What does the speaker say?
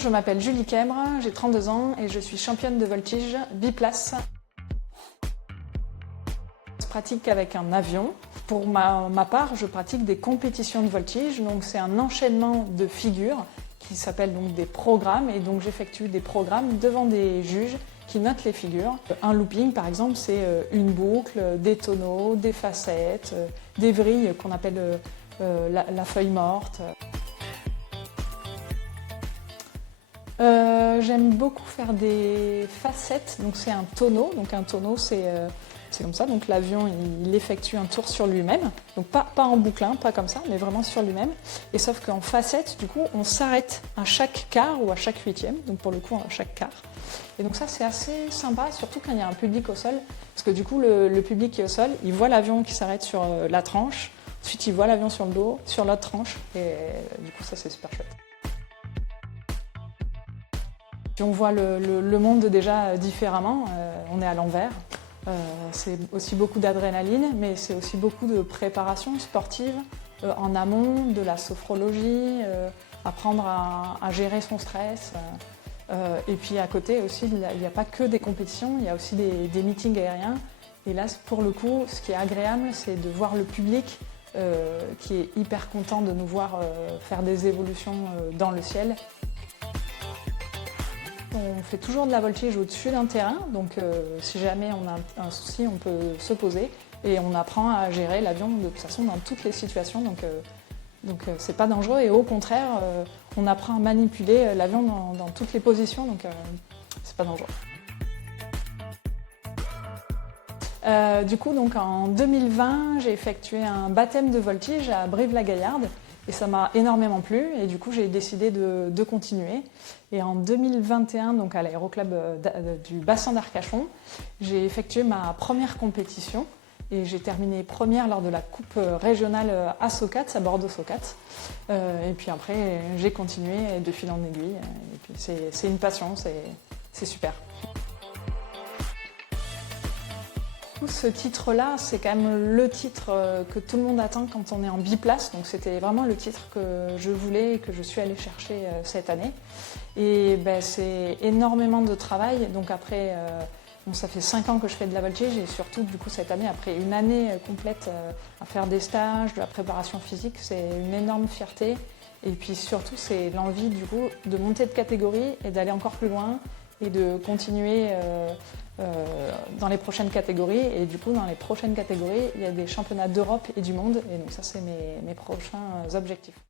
je m'appelle Julie Kèbre, j'ai 32 ans et je suis championne de voltige biplace. Je pratique avec un avion. Pour ma part, je pratique des compétitions de voltige, donc c'est un enchaînement de figures qui s'appelle donc des programmes, et donc j'effectue des programmes devant des juges qui notent les figures. Un looping par exemple, c'est une boucle, des tonneaux, des facettes, des vrilles qu'on appelle la feuille morte. J'aime beaucoup faire des facettes, donc c'est un tonneau. Donc un tonneau c'est comme ça, donc l'avion il effectue un tour sur lui-même, donc pas en boucle, hein, pas comme ça, mais vraiment sur lui-même. Et sauf qu'en facette, du coup, on s'arrête à chaque quart ou à chaque huitième, donc pour le coup à chaque quart. Et donc ça c'est assez sympa, surtout quand il y a un public au sol, parce que du coup le public qui est au sol, il voit l'avion qui s'arrête sur la tranche, ensuite il voit l'avion sur le dos, sur l'autre tranche, et du coup ça c'est super chouette. On voit le monde déjà différemment, on est à l'envers. C'est aussi beaucoup d'adrénaline, mais c'est aussi beaucoup de préparation sportive en amont, de la sophrologie, apprendre à gérer son stress. Et puis à côté aussi, il n'y a pas que des compétitions, il y a aussi des meetings aériens. Et là, pour le coup, ce qui est agréable, c'est de voir le public qui est hyper content de nous voir faire des évolutions dans le ciel. On fait toujours de la voltige au-dessus d'un terrain, donc si jamais on a un souci, on peut se poser et on apprend à gérer l'avion de toute façon dans toutes les situations, donc c'est pas dangereux et au contraire, on apprend à manipuler l'avion dans toutes les positions, donc c'est pas dangereux. Du coup, donc, en 2020, j'ai effectué un baptême de voltige à Brive-la-Gaillarde. Et ça m'a énormément plu et du coup j'ai décidé de continuer. Et en 2021, donc à l'aéroclub du bassin d'Arcachon, j'ai effectué ma première compétition et j'ai terminé première lors de la coupe régionale à Socats, à Bordeaux-Socats. Et puis après j'ai continué de fil en aiguille. Et puis c'est une passion, c'est super. Ce titre-là, c'est quand même le titre que tout le monde attend quand on est en biplace. Donc c'était vraiment le titre que je voulais et que je suis allée chercher cette année. Et ben, c'est énormément de travail. Donc après, bon, ça fait 5 ans que je fais de la voltige et surtout du coup cette année, après une année complète à faire des stages, de la préparation physique, c'est une énorme fierté. Et puis surtout, c'est l'envie du coup de monter de catégorie et d'aller encore plus loin et de continuer dans les prochaines catégories. Et du coup, dans les prochaines catégories, il y a des championnats d'Europe et du monde. Et donc ça, c'est mes prochains objectifs.